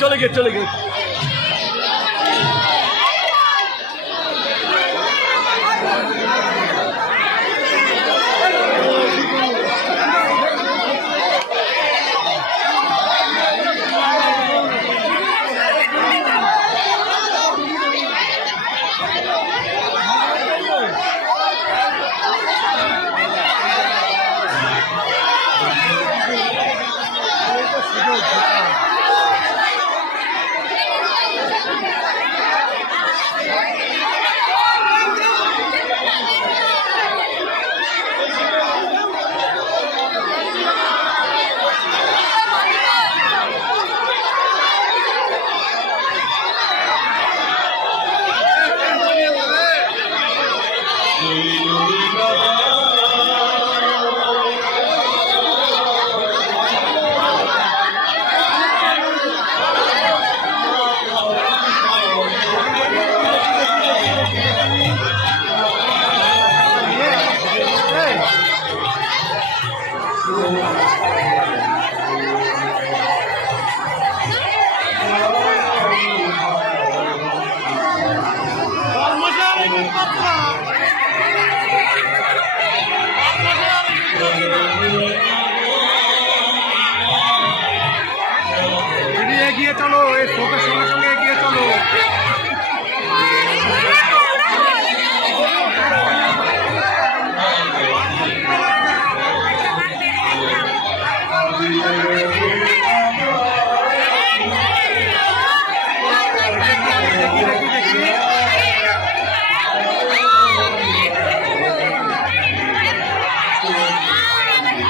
চলে গেছে চলে গেছে। এগিয়ে চলো, এই শোকের সঙ্গে সঙ্গে এগিয়ে চলো।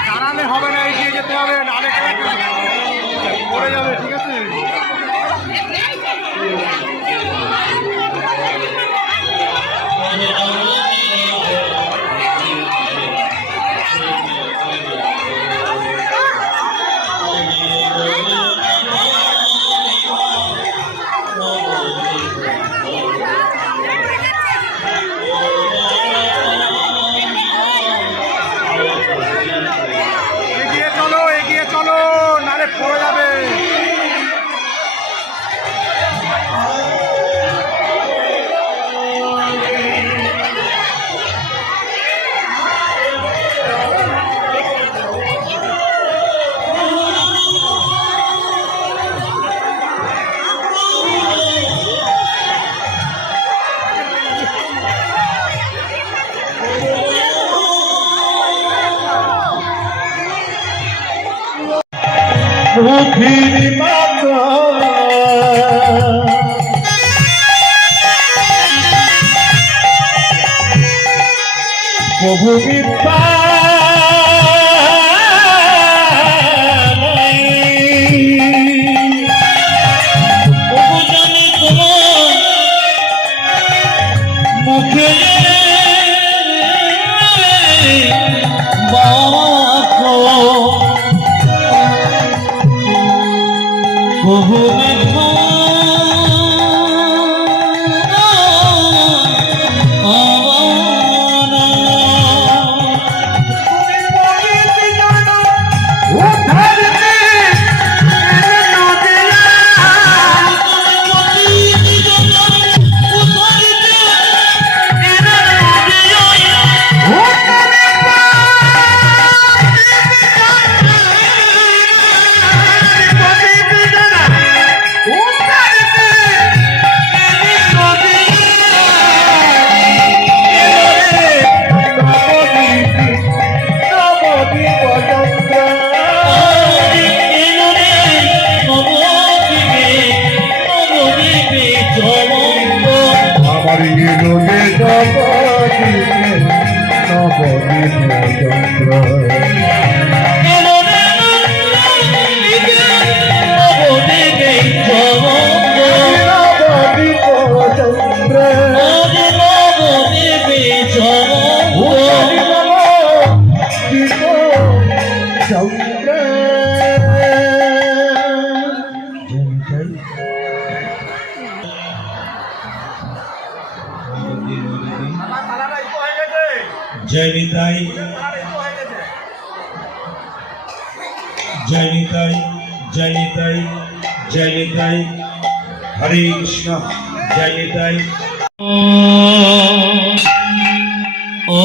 দাঁড়ালে হবে না, এগিয়ে যেতে হবে, নাহলে পড়ে যাবে। ঠিক আছে, এগিয়ে চলো, এগিয়ে চলো, নাহলে পড়ে যাবে। মুখির মাতা প্রভু বিদ্যা প্রভু জানি তোমার মুখে প্রভু জয় নিতাই, জয় নিতাই, জয় নিতাই, জয় নিতাই, হরে কৃষ্ণ, জয় নিতাই। ও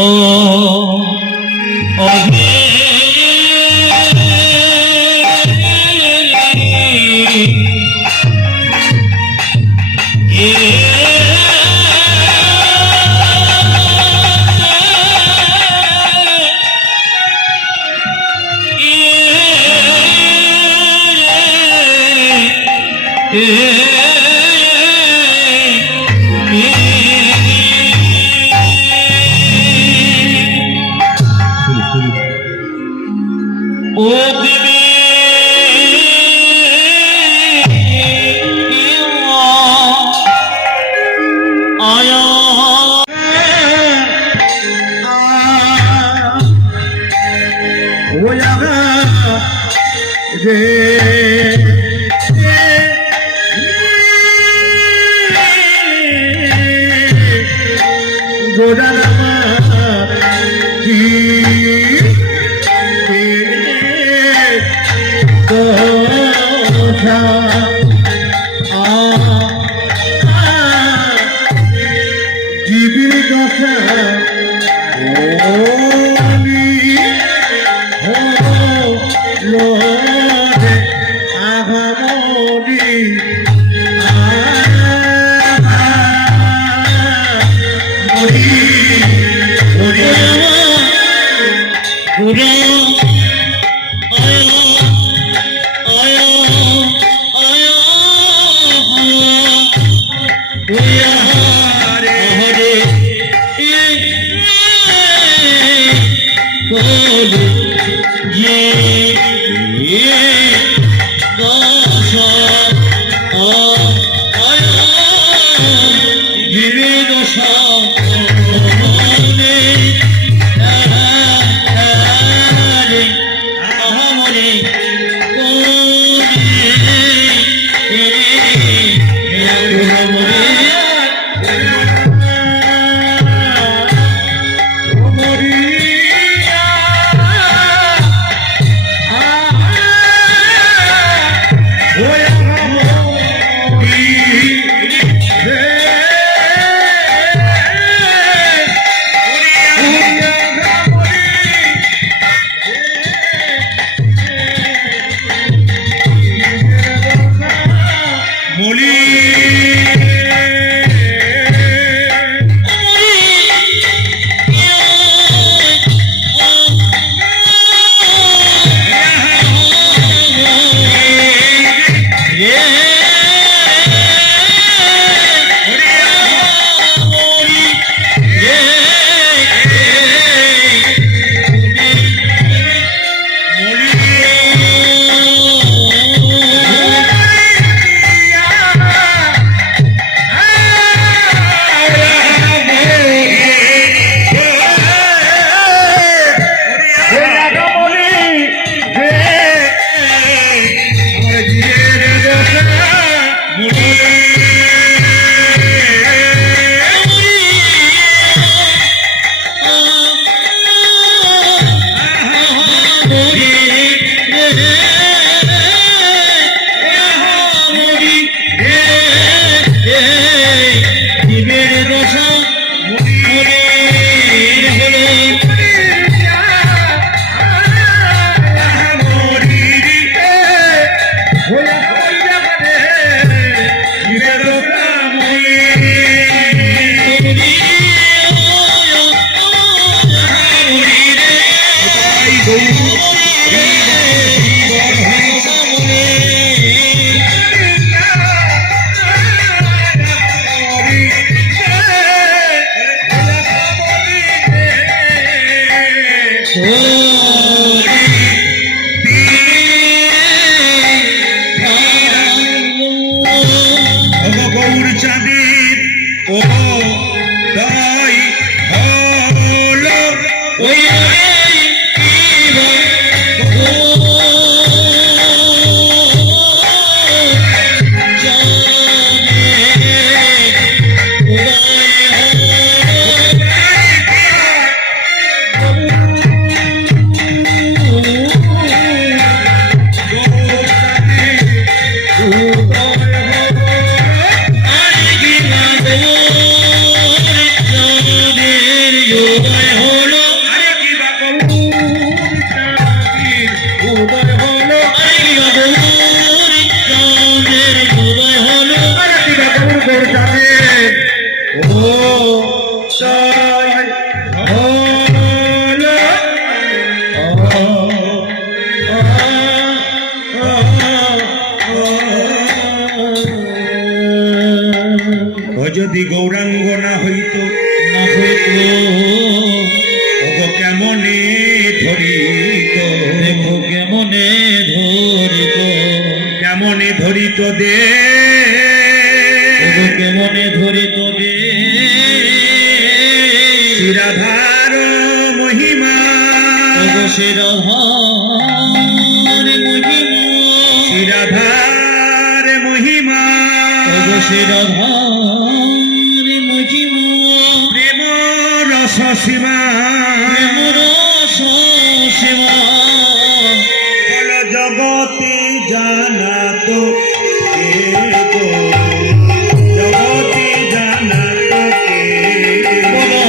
যদি গৌরাঙ্গ না হইত ওগো কেমনে ধরিত, দেখো কেমনে ধরিত, কেমনে ধরিত দে, ওগো কেমনে ধরিত দে, শিরাধার মহিমা, ওগো শিরাধার মহিমা, শিরাধার মহিমা, ওগো শিরাধার মহিমা, প্রেম রস সীমা, প্রেম রস সীমা, বল জগতে জানাত কে গো, জগতে জানাত কে, বলো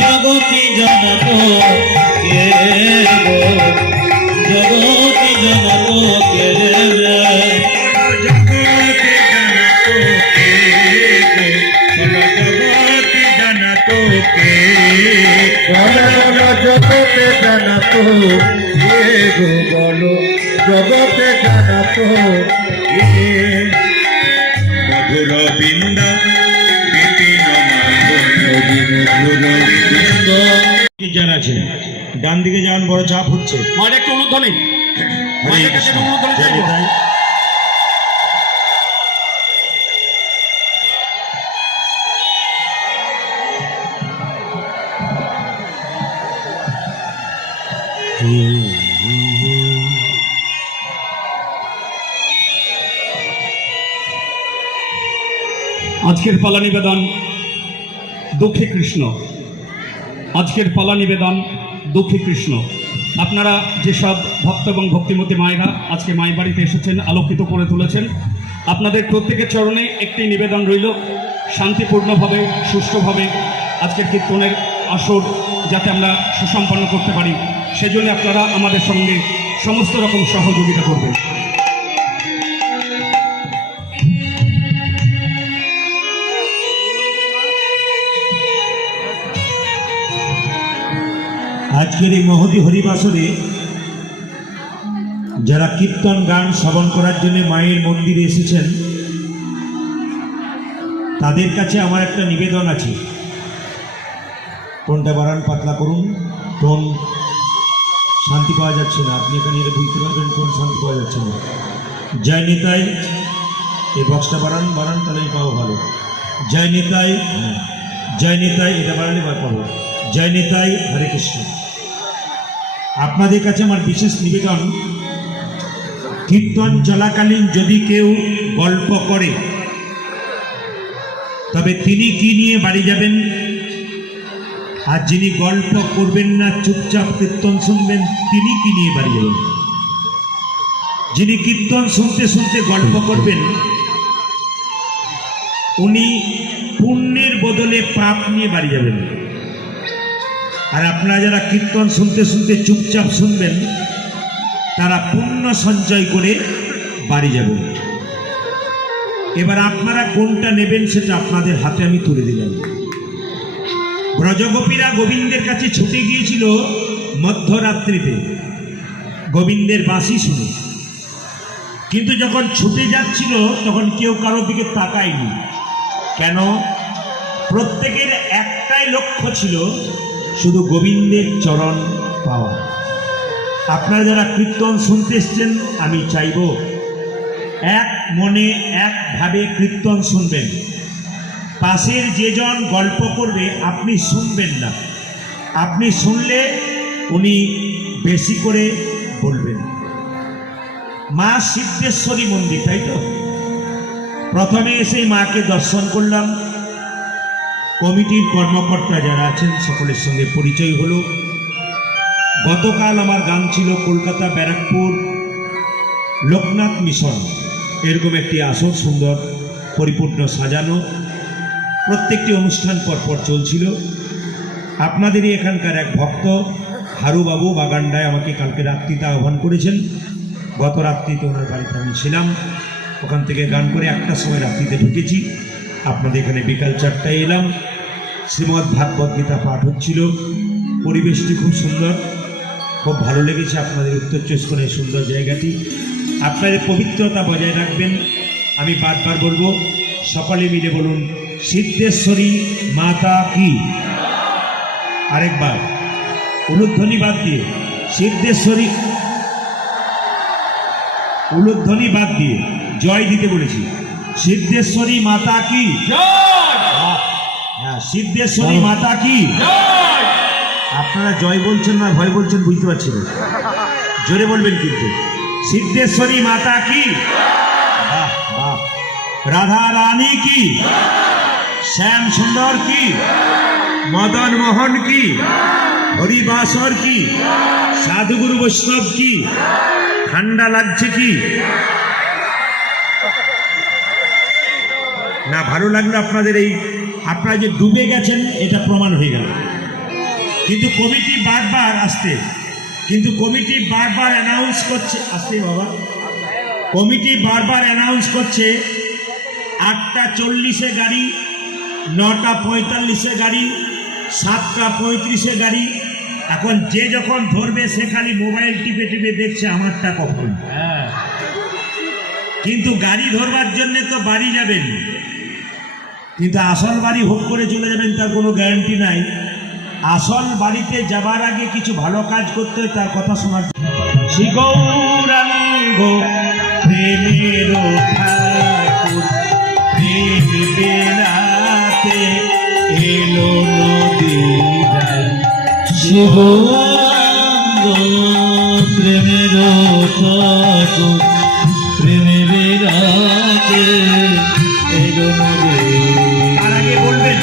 জগতি জানাত কে গো, জগতি জানাত কে রে, জগতে জানাত কে গো, বল জগতে জানাত কে, জগতে জানাত কে গো, বলো জগতে জানাত কে। মধুর বৃন্দা বিপিন মধুর বৃন্দ যান আছে, ডান দিকে যান, বড় চাপ হচ্ছে। মায়ের একটু অনুধ্বনি, হরে মায়ের কাছে কৃষ্ণ, একটু অনুধ্বনি জয় চাইবো। নিতাই। আজকের পালা নিবেদন দুঃখী কৃষ্ণ, আজকের পালা নিবেদন দুঃখী কৃষ্ণ। আপনারা যেসব ভক্ত এবং ভক্তিমতী মায়েরা আজকে মায়ের বাড়িতে এসেছেন, আলোকিত করে তুলেছেন, আপনাদের প্রত্যেকের চরণে একটি নিবেদন রইল, শান্তিপূর্ণভাবে সুষ্ঠুভাবে আজকের কীর্তনের আসর যাতে আমরা সুসম্পন্ন করতে পারি, সেজন্য আপনারা আমাদের সঙ্গে সমস্ত রকম সহযোগিতা করবেন। আজকের এই মহতি হরিবাসরে যারা কীর্তন গান শ্রবণ করার জন্য মায়ের মন্দিরে এসেছেন, তাদের কাছে আমার একটা নিবেদন আছে। টোনটা বাড়ান, পাতলা করুন, টোন শান্তি পাওয়া যাচ্ছে না। আপনি এখানে এলে বুঝতে পারবেন টোন শান্তি পাওয়া যাচ্ছে না। জয় নিতাই, এই বক্সটা বাড়ান বাড়ান, তাহলেই পাবো ভালো। জয় নিতাই, জয় নিতাই, এটা বাড়ালে পাবো। জয় নিতাই, হরে কৃষ্ণ। আপনাদের কাছে আমার বিশেষ নিবেদন, কীর্তন চলাকালীন যদি কেউ গল্প করে তবে তিনি কি নিয়ে বাড়ি যাবেন, আর যিনি গল্প করবেন না চুপচাপ কীর্তন শুনবেন তিনি কি নিয়ে বাড়ি যাবেন। যিনি কীর্তন শুনতে শুনতে গল্প করবেন উনি পুণ্যের বদলে পাপ নিয়ে বাড়ি যাবেন, আর আপনারা যারা কীর্তন শুনতে শুনতে চুপচাপ শুনবেন তারা পুণ্য সঞ্চয় করে বাড়ি যাবেন। এবার আপনারা কোনটা নেবেন সেটা আপনাদের হাতে আমি তুলে দিলাম। ব্রজগোপীরা গোবিন্দের কাছে ছুটে গিয়েছিল মধ্যরাত্রিতে গোবিন্দের বাঁশি শুনে, কিন্তু যখন ছুটে যাচ্ছিল তখন কেউ কারোর দিকে তাকায়নি। কেন? প্রত্যেকের একটাই লক্ষ্য ছিল, শুধু গোবিন্দের চরণ পাওয়া। আপনারা যারা কীর্তন শুনতে এসছেন, আমি চাইব এক মনে একভাবে কীর্তন শুনবেন। পাশের যেজন গল্প করবে আপনি শুনবেন না, আপনি শুনলে উনি বেশি করে বলবেন। মা সিদ্ধেশ্বরী মন্দির, তাই তো? প্রথমে এসেই মাকে দর্শন করলাম, কমিটির কর্মকর্তা যারা আছেন সকলের সঙ্গে পরিচয় হলো। গতকাল আমার গান ছিল কলকাতা ব্যারাকপুর লোকনাথ মিশন, এরকম একটি আসর সুন্দর পরিপূর্ণ সাজানো, প্রত্যেকটি অনুষ্ঠান পরপর চলছিল। আপনাদেরই এখানকার এক ভক্ত হারুবাবু বাগানডায় আমাকে কালকে রাত্রিতে আহ্বান করেছেন। গত রাত্রিতে ওনার বাড়িতে আমি ছিলাম, ওখান থেকে গান করে 1টার সময় রাত্রিতে ঢুকেছি। আপনাদের এখানে বিকাল 4টায় এলাম। শ্রীমদ্ ভাগবত গীতা পাঠ হচ্ছিল, পরিবেশটি খুব সুন্দর, খুব ভালো লেগেছে। আপনাদের উত্তর চব্বিশ পরগনার সুন্দর জায়গাটি, আপনাদের পবিত্রতা বজায় রাখবেন। আমি বারবার বলবো, সকলে মিলে বলুন, সিদ্ধেশ্বরী মাতা কি। আরেকবার উলুধ্বনি বাদ দিয়ে, সিদ্ধেশ্বরী, উলুধ্বনি বাদ দিয়ে জয় দিতে বলেছি। সিদ্ধেশ্বরী মাতা কি। হ্যাঁ, সিদ্ধেশ্বরী মাতা কি। আপনারা জয় বলছেন না ভয় বলছেন বুঝতে পারছি না, জোরে বলবেন কিন্তু। সিদ্ধেশ্বরী মাতা কি। বাহ বাহ। রাধা রানী কি। শ্যাম সুন্দর কি। মদন মোহন কি। হরিবাসর কি। সাধুগুরু বৈষ্ণব কি। ঠান্ডা লাগছে কি না? ভালো লাগলো আপনাদের এই, আপনারা যে ডুবে গেছেন এটা প্রমাণ হয়ে গেল। কিন্তু কমিটি বারবার আসতে, কিন্তু কমিটি বারবার অ্যানাউন্স করছে, আসতে বাবা, কমিটি বারবার অ্যানাউন্স করছে 8টা 40-এ গাড়ি, 9টা 45-এ গাড়ি, 7টা 35-এ গাড়ি। এখন যে যখন ধরবে সে খালি মোবাইল টিপে টিপে দেখছে আমারটা কখন। কিন্তু গাড়ি ধরবার জন্য তো বাড়ি যাবেন, কিন্তু আসল বাড়ি ভোগ করে চলে যাবেন তার কোনো গ্যারান্টি নাই। আসল বাড়িতে যাবার আগে কিছু ভালো কাজ করতে হয়, তার কথা শোনার। শ্রী গৌরাঙ্গ প্রেমের ঠাকুর প্রেম বেলাতে এলো নদী যায়। শিবরাঙ্গ প্রেমের ঠাকুর প্রেমে বেড়াতে এলো নদী। তার আগে বলবেন,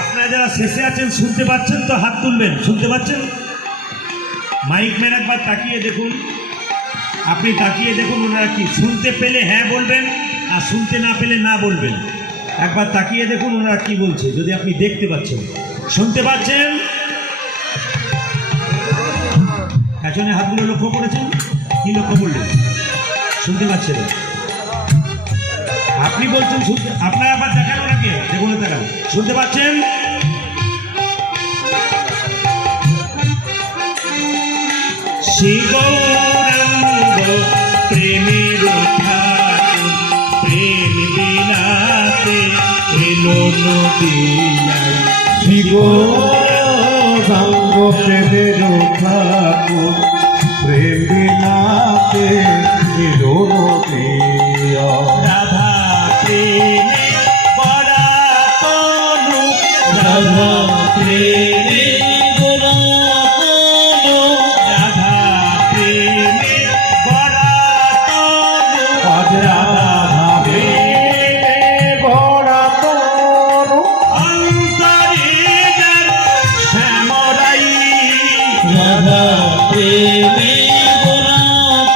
আপনারা যারা শেষে আছেন শুনতে পাচ্ছেন তো? হাত তুলবেন, শুনতে পাচ্ছেন? মাইক ম্যান একবার তাকিয়ে দেখুন, আপনি তাকিয়ে দেখুন ওনারা কি শুনতে পেলে হ্যাঁ বলবেন, আর শুনতে না পেলে না বলবেন। একবার তাকিয়ে দেখুন ওনারা কি বলছে, যদি আপনি দেখতে পাচ্ছেন, শুনতে পাচ্ছেন। পেছনে হাতগুলো লক্ষ্য করেছেন? কি লক্ষ্য করলেন? শুনতে পাচ্ছেন? আপনি বলছেন শুনতে, আপনারা আবার দেখান ওনাকে, দেখুন দেখান, শুনতে পাচ্ছেন? শ্রী গৌরাঙ্গ প্রেমের ঠাকুর প্রেম বিলাতে এলো নদিয়ায়। শ্রী গৌরাঙ্গ প্রেমের ঠাকুর প্রেম বিলাতে এলো নদিয়ায়। রাধা প্রেমে বরা তনু, রাধা প্রেমে গোরা তনু, রাধা প্রেমে বরা তনু, রাধা প্রেমে গোরা তনু, অন্তরে যার শ্যামরাই। রাধা প্রেমে গোরা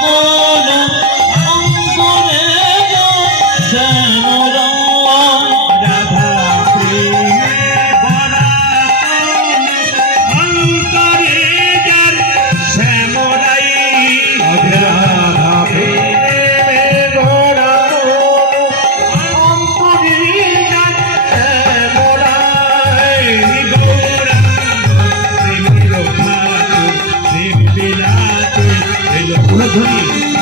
তনু, অঙ্কুরে শ্যামরাম। রাধা প্রেমে বরা তনু, অন্তরে যার শ্যামরাই। রাধা প্রেমে গোরা তনু, অঙ্কুরে শ্যামরাম।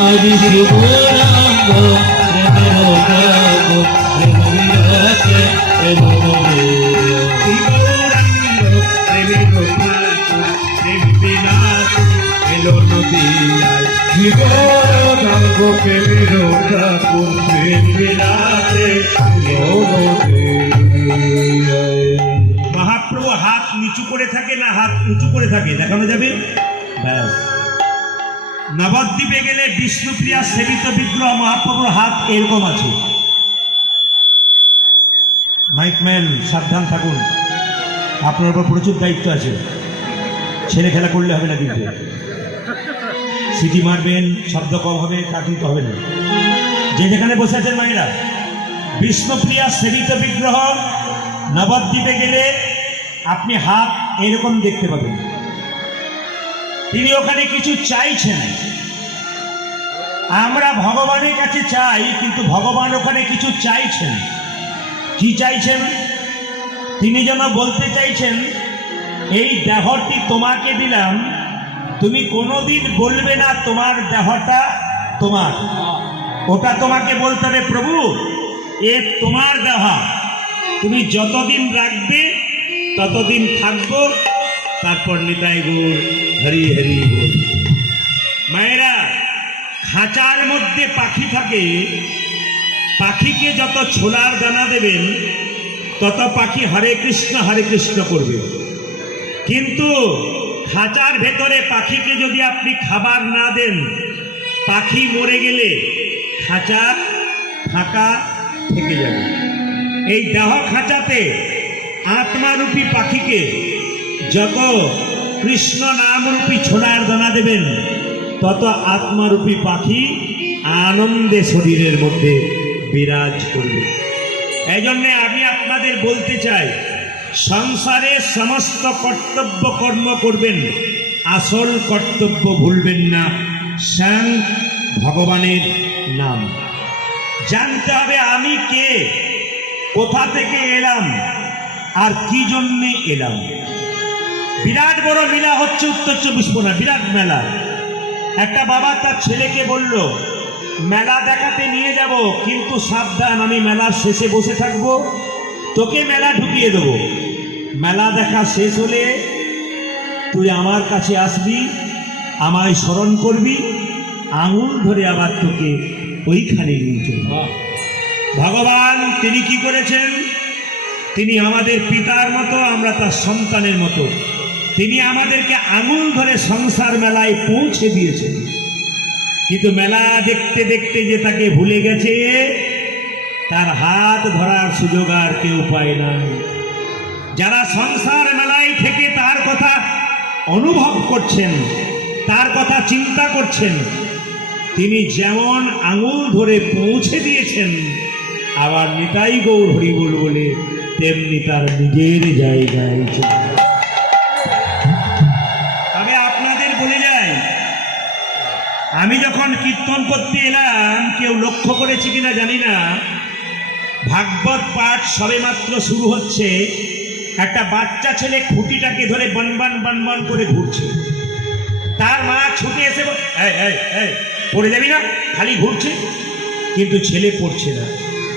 আদি শিবরাঙ্গ প্রেমের ঠাকুর প্রেম বিলাতে এলো নদিয়ায়। শ্রী গৌরাঙ্গ প্রেমের ঠাকুর প্রেম বিলাতে এলো নদিয়ায়। মহাপ্রভু হাত নিচু করে থাকে না হাত উঁচু করে থাকে, দেখানো যাবে? ব্যাস। নবদ্বীপে গেলে বিষ্ণুপ্রিয়া সেবিত বিগ্রহ মহাপ্রভুর হাত এরকম আছে। মাইকম্যান সাবধান থাকুন, আপনার উপর প্রচুর দায়িত্ব আছে। ছেলে খেলা করলে হবে না, কিন্তু সিটি মারবেন, শব্দ কম হবে, তা কিন্তু হবে না। যে যেখানে বসে আছেন মায়েরা, বিষ্ণুপ্রিয়া সেবিত বিগ্রহ নবদ্বীপে গেলে আপনি হাত এরকম দেখতে পাবেন। তিনি ওখানে কিছু চাইছেন, আমরা ভগবানের কাছে চাই, কিন্তু ভগবান ওখানে কিছু চাইছেন। কি চাইছেন? তিনি যেন বলতে চাইছেন, এই দেহটি তোমাকে দিলাম, তুমি কোনোদিন বলবে না তোমার দেহটা তোমার। ওটা তোমাকে বলতে হবে, প্রভু এ তোমার দেওয়া, তুমি যতদিন রাখবে ততদিন থাকবো, তারপর নিতাই গৌর হরি হরি বল। মায়েরা, খাঁচার মধ্যে পাখি থাকে, পাখিকে যত ছোলার দানা দেবেন তত পাখি হরে কৃষ্ণ করবে। কিন্তু খাঁচার ভেতরে পাখিকে যদি আপনি খাবার না দেন, পাখি মরে গেলে খাঁচা ফাঁকা থেকে যাবে। এই দেহ খাঁচাতে আত্মারূপী পাখিকে যত কৃষ্ণ নামরূপী ছোলার দানা দেবেন তত আত্মারূপী পাখি আনন্দে শরীরের মধ্যে বিরাজ করবে। এই জন্যে আমি আপনাদের বলতে চাই, সংসারে সমস্ত কর্তব্য কর্ম করবেন, আসল কর্তব্য ভুলবেন না, স্বয়ং ভগবানের নাম। জানতে হবে আমি কে, কোথা থেকে এলাম, আর কি জন্যে এলাম। বিরাট বড় মেলা হচ্ছে উত্তর 24 পরগনা, বিরাট মেলা। একটা বাবা তার ছেলেকে বলল, মেলা দেখাতে নিয়ে যাব, কিন্তু সাবধান, আমি মেলার শেষে বসে থাকবো, তোকে মেলা ঢুকিয়ে দেবো। মেলা দেখা শেষ হলে তুই আমার কাছে আসবি, আমায় স্মরণ করবি, আঙুল ধরে আবার তোকে ওইখানে নিয়ে চলব। ভগবান তিনি কি করেছেন? তিনি আমাদের পিতার মতো, আমরা তার সন্তানের মতো। তিনি আমাদেরকে আঙুল ধরে সংসার মেলায় পৌঁছে দিয়েছেন। কিন্তু মেলা দেখতে দেখতে যে তাকে ভুলে গেছে, তার হাত ধরার সুযোগ আর কেউ পায় না। যারা সংসার মেলায় থেকে তার কথা অনুভব করছেন, তার কথা চিন্তা করছেন, তিনি যেমন আঙুল ধরে পৌঁছে দিয়েছেন, আবার নিতাই গৌর হরি বল বলে তেমনি তার নিজের জায়গায় চলে। তবে আপনাদের বলে যাই, আমি যখন কীর্তন করতে এলাম, কেউ লক্ষ্য করেছি কিনা জানি না, ভাগবত পাঠ সবেমাত্র শুরু হচ্ছে, একটা বাচ্চা ছেলে খুঁটিটাকে ধরে বনবান বনবান করে ঘুরছে। তার মা ছুটে এসে পড়ে যাবি না, খালি ঘুরছে, কিন্তু ছেলে পড়ছে না।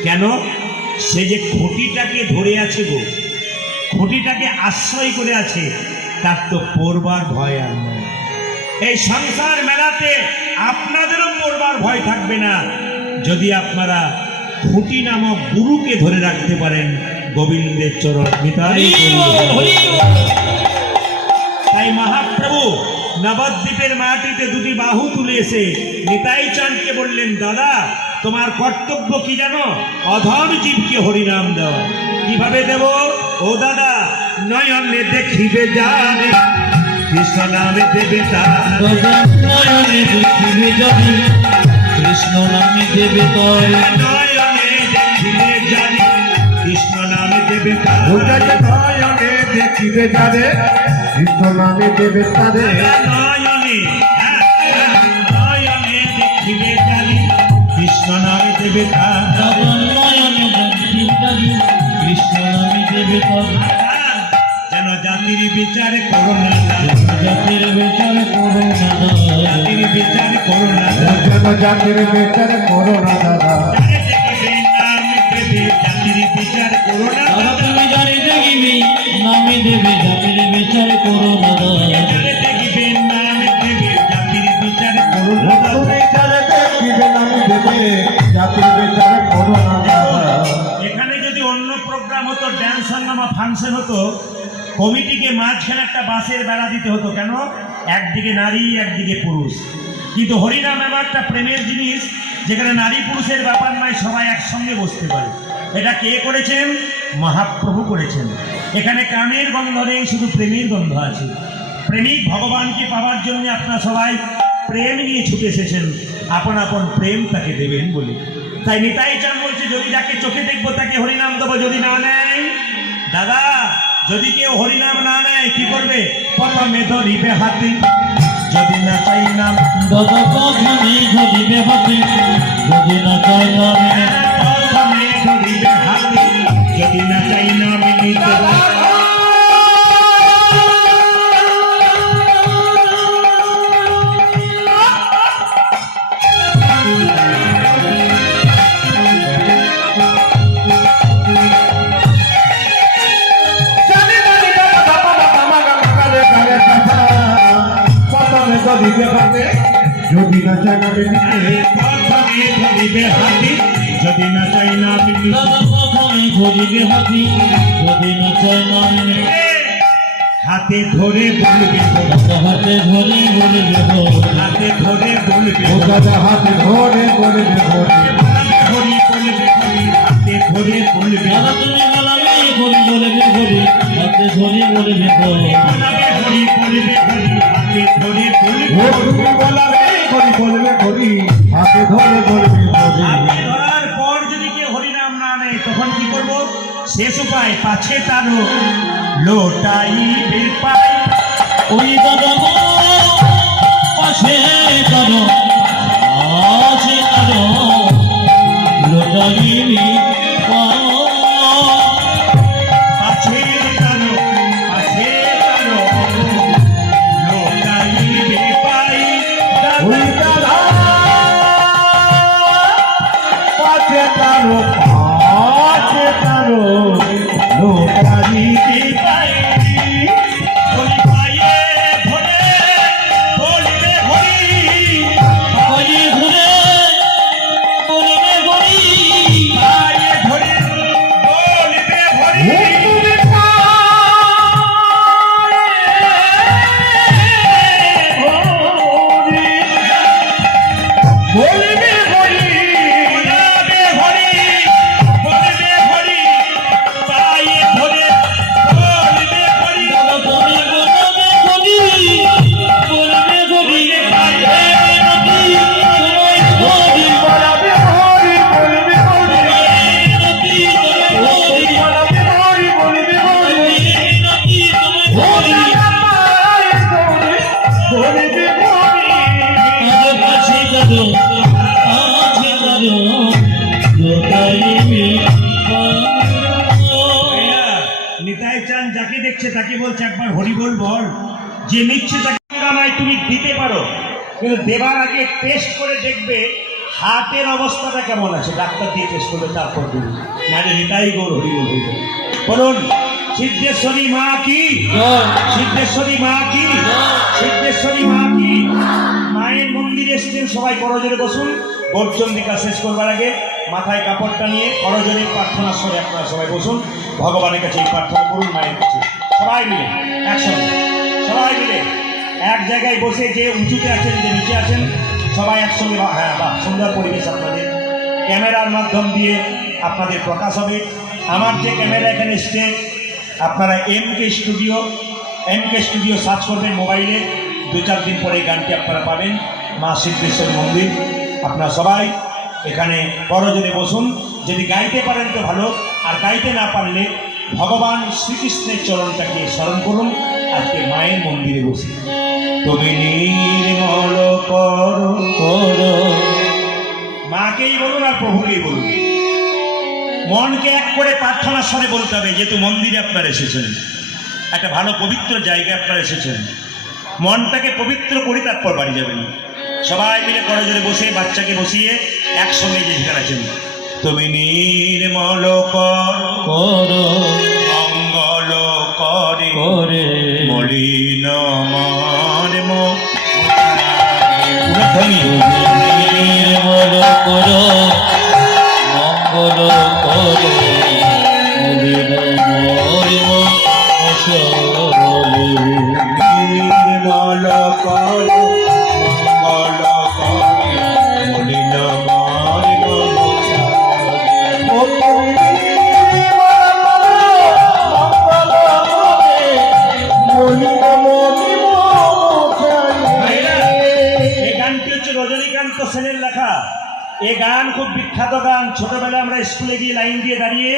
কেন? সে যে খুঁটিটাকে ধরে আছে গো, খুঁটিটাকে আশ্রয় করে আছে, তার তো পড়বার ভয় আর নয়। এই সংসার মেলাতে আপনাদেরও পড়বার ভয় থাকবে না, যদি আপনারা খুঁটি নামক গুরুকে ধরে রাখতে পারেন। গোবিন্দের চরণ নিতাই। তাই মহাপ্রভু নবদ্বীপের মাটিতে দুটি বাহু তুলে এসে নিতাই চাঁদকে বললেন, দাদা তোমার কর্তব্য কি জানো? অধম জীবকে হরিনাম দেওয়া। কিভাবে দেব? ও দাদা, নয়নে দেখিবে জানে, কৃষ্ণ নামে দেবে তার। নয়নে দেখিবে জানি, কৃষ্ণ নামে দেবে তার। নয়নে দেখিবে জানি, কৃষ্ণ নামে দেবে তার। নয়নে দেখিবে জানে, কৃষ্ণ নামে দেবে তারে। নয়নে নয়নে দেখিবে জানি, কৃষ্ণ নামে দেবে তার। নয়নে দেখিবে জানি, কৃষ্ণ নামে দেবে তার। যেন জাতির বিচার করো না, জাতির বিচার করো না, জাতির বিচার করো না, যেন জাতির বিচার করো না দাদা। দেখিবে নাম দেবে, জাতির বিচার করো না। দাদা তুমি জানি দেখিবি নামে দেবে, জাতির বিচার করো না। দেখিবে নাম দেবে, জাতির বিচার করো না। তুমি যারে দেখিবে নাম দেবে, জাতির বিচার করো না দাদা। এখানে যদি অন্য প্রোগ্রাম হতো, ড্যান্স হাঙ্গামা ফাংশন হতো, কমিটিকে মাঝখানে একটা বাঁশের বেড়া দিতে হতো। কেন? একদিকে নারী, একদিকে পুরুষ। কিন্তু হরিনাম এমন একটা প্রেমের জিনিস, যেখানে নারী পুরুষের ব্যাপার নয়, সবাই একসঙ্গে বসতে পারে। এটা কে করেছেন? মহাপ্রভু করেছেন। এখানে কানের গন্ধ নেই, শুধু প্রেমের গন্ধ আছে। প্রেমিক ভগবানকে পাওয়ার জন্য আপনারা সবাই প্রেম নিয়ে ছুটে এসেছেন, আপন আপন প্রেম তাকে দেবেন বলে। তাই নিতাই চাঁদ বলছে, যদি যাকে চোখে দেখবো তাকে হরিনাম দেবো, যদি না নেয় দাদা, যদি কেউ হরিনাম না নেয় কি করবে? প্রথমে ধরিবে হাতে, যদি না চাই নাম। দাদা প্রথমে ধরিবে হাতে, যদি না চাই নাম। প্রথমে ধরিবে হাতে, যদি না চাই নাম নিতে। যদি না চায় না বিন্দু প্রথমে ধরিবে হাতি যদি না চাই না বিন্দু দাদা প্রথমে ধরিবে হাতি যদি না চায় না মেনে হাতে ধরে বলবে হাতে ধরে বলবে হাতে ধরে বলবে ও দাদা হাতে ধরে বলবে ধরে হরি বলবে হরি হাতে ধরে বলবে দাদা তুমি বলাবে হরি বলবে হরি হাতে ধরে বলবে বলাবে হরি বলবে হরি হাতে ধরে বলবে ও তুমি বলাবে হরি বলবে হরি হাতে ধরে বলবে হরি হাতে ধরার পর যদি কেউ হরিনাম না নেয় তখন কি করব শেষ উপায় পাছে তারও লোটাইবে পাই ওই দাদা গো পাশে কারো আছে কারো লোটাইবি পাছে তারও লোটাইবে পাই ওই দাদা পাছে তারো লোকারিতে পাই হরি পায়ে ধরে বলবে হরি হরি ঘুরে বলবে হরি পায়ে ধরে বলবে হরি বলবে হরি বলবে হরি বলবে হরি পায়ে ধরে বলবে হরি দাদা তুমি বলবে হরি বলবে হরি নদী তোমায় হরি বলবে হরি বলবে হরি নদী তোমায় হরি বলবে হরি বলবে হরি নদী তোমায় হরি বলবে হরি আজ কাছে কারো আছে কারো লোটাইবি নিতাই চান যাকে দেখছে তাকে বলছে একবার হরি বল বল যে নিচ্ছে তাকে নয় তুমি দিতে পারো কিন্তু দেবার আগে টেস্ট করে দেখবে হাতের অবস্থাটা কেমন আছে ডাক্তার দিয়ে টেস্ট করবে তারপর দেবে নাহলে নিতাই গৌর হরি বল হয়ে যাবে। বলুন সিদ্ধেশ্বরী মা কি সিদ্ধেশ্বরী মা কি সিদ্ধেশ্বরী মা কি মায়ের মন্দিরে এসছেন সবাই করজোরে বসুন বর্চন্দিকা শেষ করবার আগে মাথায় কাপড়টা নিয়ে করজোরে প্রার্থনার স্বরে আপনারা সবাই বসুন ভগবানের কাছে এই প্রার্থনা করুন মায়ের কাছে সবাই মিলে একসঙ্গে সবাই মিলে এক জায়গায় বসে যে উঁচুতে আছেন যে নিচে আছেন সবাই একসঙ্গে হ্যাঁ বাহ সুন্দর পরিবেশ আপনাদের ক্যামেরার মাধ্যম দিয়ে আপনাদের প্রকাশ হবে আমার যে ক্যামেরা এখানে এসছে আপনারা এমকে স্টুডিও সার্চ করবেন মোবাইলে 2-4 দিন পরে এই গানটি আপনারা পাবেন মা সিদ্ধেশ্বর মন্দির আপনারা সবাই এখানে করজোরে বসুন যদি গাইতে পারেন তো ভালো আর গাইতে না পারলে ভগবান শ্রীকৃষ্ণের চরণটাকে স্মরণ করুন আজকে মায়ের মন্দিরে বসে তুমি নির্মল করো মাকেই বলুন আর প্রভুকেই বলুন মনকে এক করে প্রার্থনার স্বরে বলতে হবে যেহেতু মন্দিরে আপনারা এসেছেন একটা ভালো পবিত্র জায়গায় আপনারা এসেছেন মনটাকে পবিত্র করে তারপর বাড়ি যাবেন সবাই মিলে করজোরে বসে বাচ্চাকে বসিয়ে একসঙ্গে যে যেখানে আছেন তুমি নির্মল করো মঙ্গল করে করে মলিন মর্ম নির্মল করো মঙ্গল করে মলিন মর্ম অসরলে নির্মল করে মঙ্গল করে মলিন মর্ম এই গানটি হচ্ছে রজনীকান্ত সেনের লেখা এই গান খুব বিখ্যাত গান ছোটবেলায় আমরা স্কুলে গিয়ে লাইন দিয়ে দাঁড়িয়ে